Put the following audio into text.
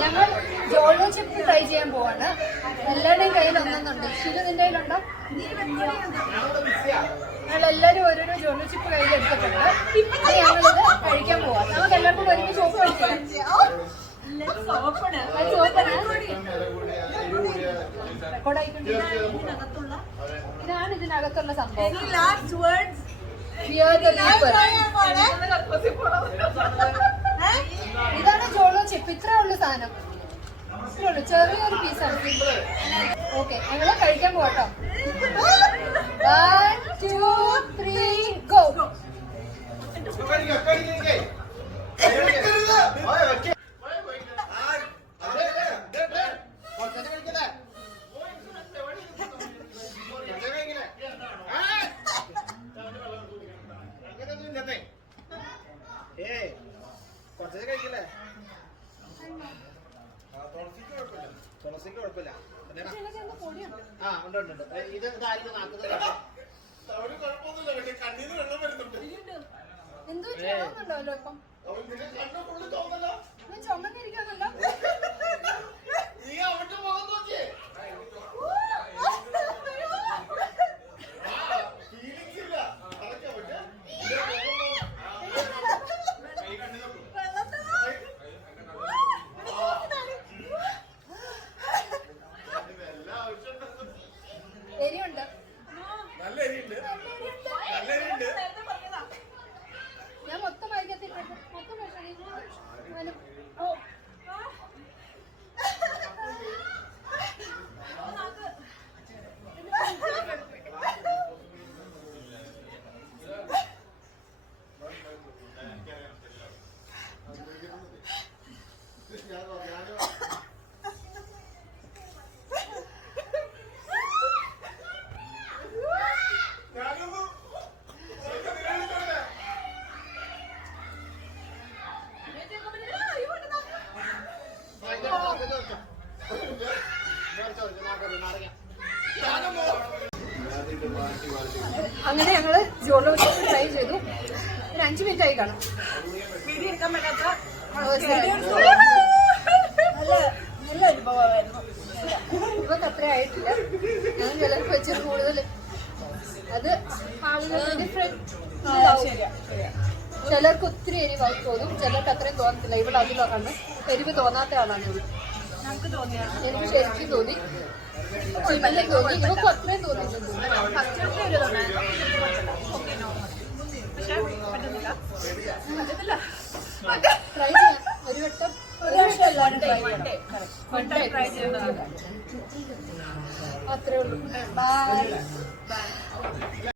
ഞങ്ങൾ Jolo chip try ചെയ്യാൻ പോവാണ്. എല്ലാവരുടെയും കയ്യിൽ ഒന്നൊന്നുണ്ട്. ഷിലു നിന്റെ കയ്യിലുണ്ടോ? ഞങ്ങൾ എല്ലാവരും ഓരോരോ ജോളോ ചിപ്പ് കയ്യിൽ എടുത്തിട്ടുണ്ട്. ഞങ്ങളിത് കഴിക്കാൻ പോവാം. നമുക്ക് എല്ലാവർക്കും ഒരുമിച്ച് സോപ്പ് കഴിക്കാം. ഇതാണ് ഇതിനകത്തുള്ള സംഭവം. ഇതാണ് ജോളോ ചിപ്പ്. ഇത്രേ ഉള്ളു സാധനം. ഇത്രേ ഉള്ളു, ചെറിയൊരു പീസാണ്. ഓക്കെ, ഞങ്ങള് കഴിക്കാൻ പോട്ടോ. 1, 2, 3 ഗോ. തുളസിക്ക് കുഴപ്പമില്ല. ആ ഉണ്ട് ഉണ്ട് ഉണ്ട്. ഇത് ഇതായിരിക്കും നാക്കുന്നത്. എന്തോ ചെയ്യുന്നുണ്ടല്ലോ ഇപ്പം. ചുമന്നിരിക്കാന്നല്ലോ. എരിയുണ്ട്. ഞാൻ മൊത്തം വായിക്കത്തില്ല. മൊത്തം അങ്ങനെ ഞങ്ങള് ജോളോ ചിപ്പ് ട്രൈ ചെയ്തു. ഒരു 5 മിനിറ്റ് ആയി കാണും. നല്ല അനുഭവമായിരുന്നു. ഇവർക്ക് അത്ര ആയിട്ടില്ല. ഞാൻ ചിലർക്ക് വെച്ചിട്ട് കൂടുതൽ അത് ആളുകളുടെ ഡിഫറെന്റ്. ചിലർക്ക് ഒത്തിരി എരിവായി തോന്നും, ചിലർക്ക് അത്രയും തോന്നത്തില്ല. ഇവിടെ അതിലോ കണ്ട് എരിവ് തോന്നാത്ത ആളാണ് ഇവിടെ. എനിക്ക് ശരിക്കും തോന്നി, തോന്നി. ഇവർക്ക് അത്രയും തോന്നിയിട്ടുണ്ട്. ട്രൈ ചെയ്യാം ഒരു വട്ടം. അത്രേ ഉള്ളൂ. ബൈ.